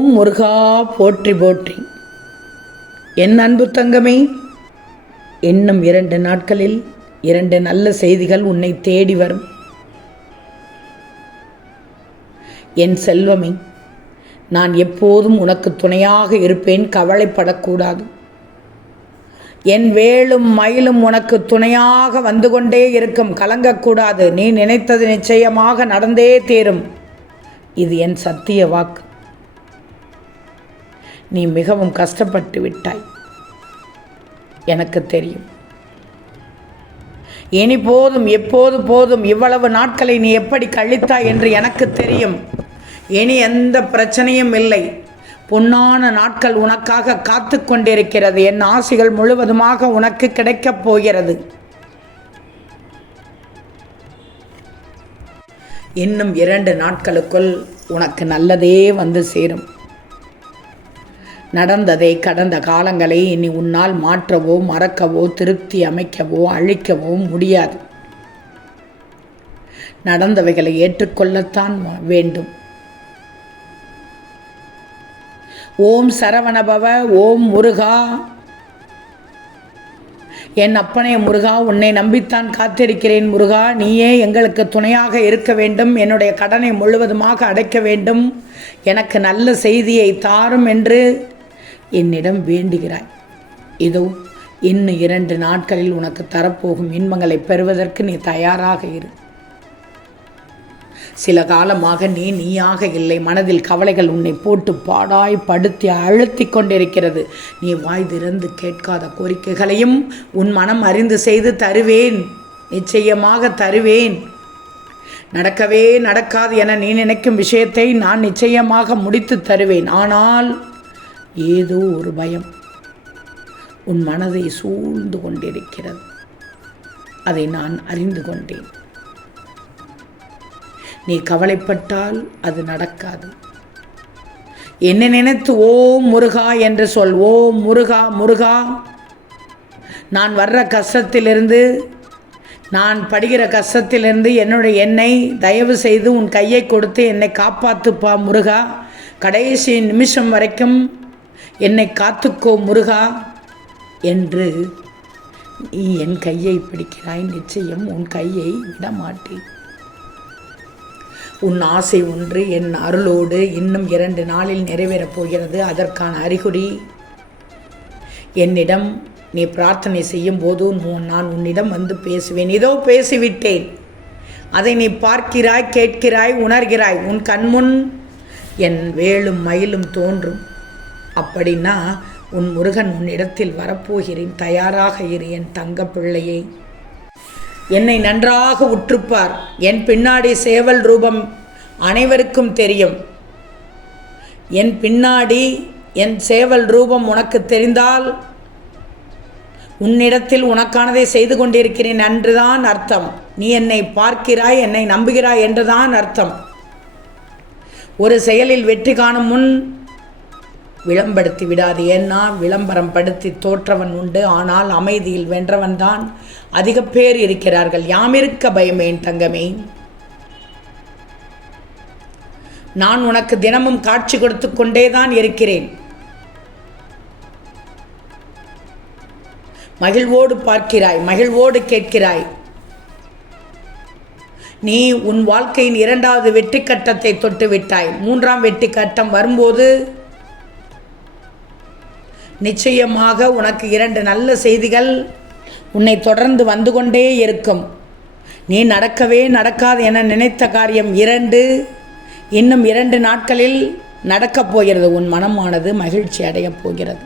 ஓம் முருகா போற்றி போற்றி. என் அன்பு தங்கமே, இன்னும் 2 நாட்களில் 2 நல்ல செய்திகள் உன்னை தேடி வரும். என் செல்வமே, நான் எப்போதும் உனக்கு துணையாக இருப்பேன், கவலைப்படக்கூடாது. என் வேலும் மயிலும் உனக்கு துணையாக வந்து கொண்டே இருக்கும், கலங்கக்கூடாது. நீ நினைத்தது நிச்சயமாக நடந்தே தீரும். இது என் சத்திய வாக்கு. நீ மிகவும் கஷ்டப்பட்டு விட்டாய், எனக்கு தெரியும். இனி போதும், எப்போது போதும். இவ்வளவு நாட்களை நீ எப்படி கழித்தாய் என்று எனக்கு தெரியும். இனி எந்த பிரச்சனையும் இல்லை. பொன்னான நாட்கள் உனக்காக காத்து கொண்டிருக்கிறது. என் ஆசைகள் முழுவதுமாக உனக்கு கிடைக்கப் போகிறது. இன்னும் 2 நாட்களுக்குள் உனக்கு நல்லதே வந்து சேரும். நடந்ததை, கடந்த காலங்களை இனி உன்னால் மாற்றவோ மறக்கவோ திருப்தி அமைக்கவோ அழிக்கவோ முடியாது. நடந்தவைகளை ஏற்றுக்கொள்ளத்தான் வேண்டும். ஓம் சரவணபவ, ஓம் முருகா. என் அப்பனே முருகா, உன்னை நம்பித்தான் காத்திருக்கிறேன் முருகா. நீயே எங்களுக்கு துணையாக இருக்க வேண்டும். என்னுடைய கடனை முழுவதுமாக அடைக்க வேண்டும். எனக்கு நல்ல செய்தியை தாரும் என்று என்னிடம் வேண்டுகிறாய். இதோ இன்னும் 2 நாட்களில் உனக்கு தரப்போகும் இன்பங்களை பெறுவதற்கு நீ தயாராக இரு. சில காலமாக நீயாக இல்லை. மனதில் கவலைகள் உன்னை போட்டு பாடாய் படுத்தி அழுத்தி கொண்டிருக்கிறது. நீ வாய் திறந்து கேட்காத கோரிக்கைகளையும் உன் மனம் அறிந்து செய்து தருவேன். நிச்சயமாக தருவேன். நடக்கவே நடக்காது என நீ நினைக்கும் விஷயத்தை நான் நிச்சயமாக முடித்து தருவேன். ஆனால் ஏதோ ஒரு பயம் உன் மனதை சூழ்ந்து கொண்டிருக்கிறது. அதை நான் அறிந்து கொண்டேன். நீ கவலைப்பட்டால் அது நடக்காது. என்ன நினைத்து ஓம் முருகா என்று சொல். ஓம் முருகா, முருகா, நான் வர்ற கஷ்டத்திலிருந்து, நான் படுகிற கஷ்டத்திலிருந்து என்னை தயவு செய்து உன் கையை கொடுத்து என்னை காப்பாற்றுப்பா முருகா. கடைசி நிமிஷம் வரைக்கும் என்னை காத்துக்கோ முருகா என்று நீ என் கையை பிடிக்கிறாய். நிச்சயம் உன் கையை விடமாட்டேன். உன் ஆசை ஒன்று என் அருளோடு இன்னும் 2 நாளில் நிறைவேறப் போகிறது. அதற்கான அறிகுறி என்னிடம் நீ பிரார்த்தனை செய்யும் போது நான் உன்னிடம் வந்து பேசுவேன். இதோ பேசிவிட்டேன். அதை நீ பார்க்கிறாய், கேட்கிறாய், உணர்கிறாய். உன் கண்முன் என் வேலும் மயிலும் தோன்றும். அப்படின்னா உன் முருகன் உன்னிடத்தில் வரப்போகிறேன். தயாராக இரு என் தங்க பிள்ளையை. என்னை நன்றாக உற்றுப்பார். என் பின்னாடி சேவல் ரூபம் அனைவருக்கும் தெரியும். என் பின்னாடி என் சேவல் ரூபம் உனக்கு தெரிந்தால் உன்னிடத்தில் உனக்கானதை செய்து கொண்டிருக்கிறேன் என்றுதான் அர்த்தம். நீ என்னை பார்க்கிறாய், என்னை நம்புகிறாய் என்றுதான் அர்த்தம். ஒரு செயலில் வெற்றி காணும் முன் விளம்படுத்தி விடாது. ஏன்னா விளம்பரம் படுத்தி தோற்றவன் உண்டு, ஆனால் அமைதியில் வென்றவன் தான் அதிக பேர் இருக்கிறார்கள். யாமிருக்க பயமே என் தங்கமே. நான் உனக்கு தினமும் காட்சி கொடுத்து கொண்டேதான் இருக்கிறேன். மகிழ்வோடு பார்க்கிறாய், மகிழ்வோடு கேட்கிறாய். நீ உன் வாழ்க்கையின் 2வது வெற்றி கட்டத்தை தொட்டு விட்டாய். 3ஆம் வெற்றி கட்டம் வரும்போது நிச்சயமாக உனக்கு 2 நல்ல செய்திகள் உன்னை தொடர்ந்து வந்து கொண்டே இருக்கும். நீ நடக்கவே நடக்காது என நினைத்த காரியம் 2 இன்னும் 2 நாட்களில் நடக்கப் போகிறது. உன் மனமானது மகிழ்ச்சி அடையப் போகிறது.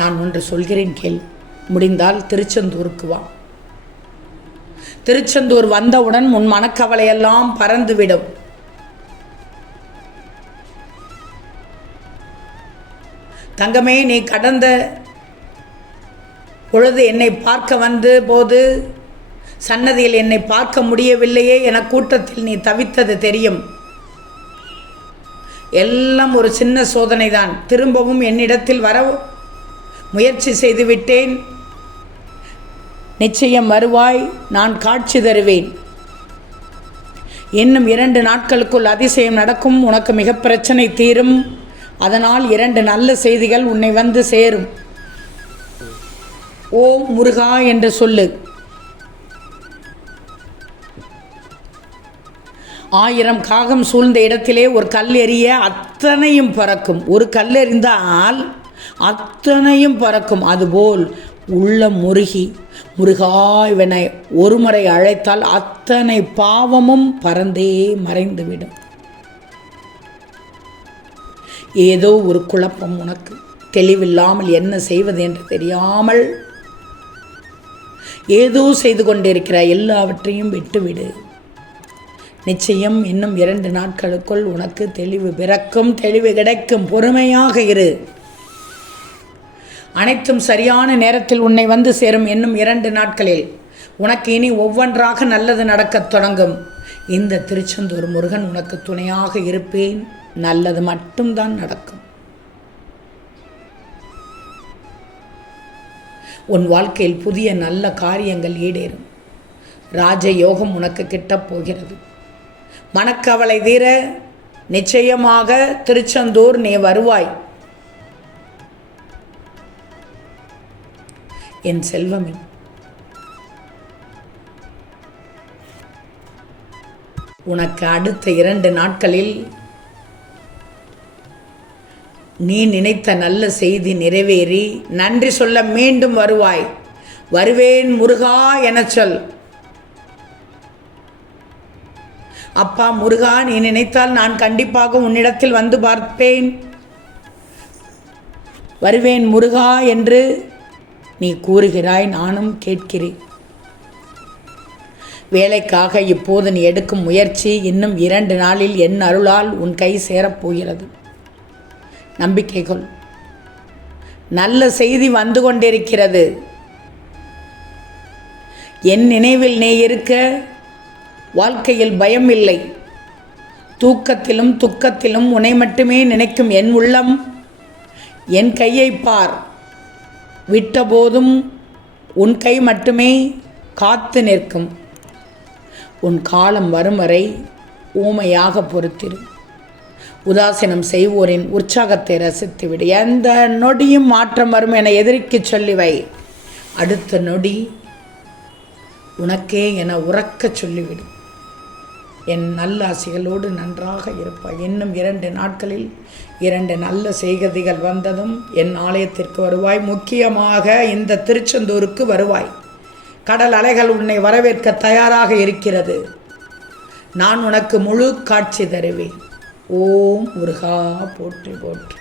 நான் ஒன்று சொல்கிறேன் கேள். முடிந்தால் திருச்செந்தூருக்கு வா. திருச்செந்தூர் வந்தவுடன் உன் மனக்கவலையெல்லாம் பறந்துவிடும். தங்கமே, நீ கடந்த பொழுது என்னை பார்க்க வந்த போது சன்னதியில் என்னை பார்க்க முடியவில்லையே என கூட்டத்தில் நீ தவித்தது தெரியும். எல்லாம் ஒரு சின்ன சோதனை தான். திரும்பவும் என்னிடத்தில் வர முயற்சி செய்துவிட்டேன். நிச்சயம் வருவாய், நான் காட்சி தருவேன். இன்னும் 2 நாட்களுக்குள் அதிசயம் நடக்கும். உனக்கு மிக பிரச்சனை தீரும். அதனால் 2 நல்ல செய்திகள் உன்னை வந்து சேரும். ஓம் முருகா என்று சொல்லு. 1000 காகம் சூழ்ந்த இடத்திலே ஒரு கல் எறிய அத்தனையும் பறக்கும். ஒரு கல் எறிந்தால் அத்தனையும் பறக்கும். அதுபோல் உள்ள முருகி முருகா இவனை ஒரு முறை அழைத்தால் அத்தனை பாவமும் பறந்தே மறைந்துவிடும். ஏதோ ஒரு குழப்பம், உனக்கு தெளிவில்லாமல் என்ன செய்வது என்று தெரியாமல் ஏதோ செய்து கொண்டிருக்கிற எல்லாவற்றையும் விட்டுவிடு. நிச்சயம் இன்னும் 2 நாட்களுக்குள் உனக்கு தெளிவு பிறக்கும், தெளிவு கிடைக்கும். பொறுமையாக இரு. அனைத்தும் சரியான நேரத்தில் உன்னை வந்து சேரும். இன்னும் 2 நாட்களில் உனக்கு இனி ஒவ்வொன்றாக நல்லது நடக்கத் தொடங்கும். இந்த திருச்செந்தூர் முருகன் உனக்கு துணையாக இருப்பேன். நல்லது மட்டும்தான் நடக்கும். உன் வாழ்க்கையில் புதிய நல்ல காரியங்கள் ஈடேறும். ராஜயோகம் உனக்கு கிட்டப் போகிறது. மனக்கவலை தீர நிச்சயமாக திருச்செந்தூர் நீ வருவாய். என் செல்வமே, உனக்கு அடுத்த 2 நாட்களில் நீ நினைத்த நல்ல செய்தி நிறைவேறி நன்றி சொல்ல மீண்டும் வருவாய். வருவேன் முருகா என சொல். அப்பா முருகா, நீ நினைத்தால் நான் கண்டிப்பாக உன்னிடத்தில் வந்து பார்ப்பேன். வருவேன் முருகா என்று நீ கூறுகிறாய், நானும் கேட்கிறேன். வேலைக்காக இப்போது நீ எடுக்கும் முயற்சி இன்னும் 2 நாளில் என் அருளால் உன் கை சேரப்போகிறது. நம்பிக்கை கொள். நல்ல செய்தி வந்து கொண்டிருக்கிறது. என் நினைவில் நீ இருக்க வாழ்க்கையில் பயம் இல்லை. தூக்கத்திலும் துக்கத்திலும் உன்னை மட்டுமே நினைக்கும் என் உள்ளம் என் கையை பார். விட்டபோதும் உன் கை மட்டுமே காத்து நிற்கும். உன் காலம் வரும் வரை ஊமையாக பொறுத்திரு. உதாசீனம் செய்வோரின் உற்சாகத்தை ரசித்துவிடு. எந்த நொடியும் மாற்றம் வரும் என எதிரிக்கு சொல்லிவை. அடுத்த நொடி உனக்கே என உறக்க சொல்லிவிடு. என் நல்ல ஆசைகளோடு நன்றாக இருப்பாய். இன்னும் 2 நாட்களில் 2 நல்ல செய்திகள் வந்ததும் என் ஆலயத்திற்கு வருவாய். முக்கியமாக இந்த திருச்செந்தூருக்கு வருவாய். கடல் அலைகள் உன்னை வரவேற்க தயாராக இருக்கிறது. நான் உனக்கு முழு காட்சி தருவேன். ஓம் முருகா போற்றி போற்றி.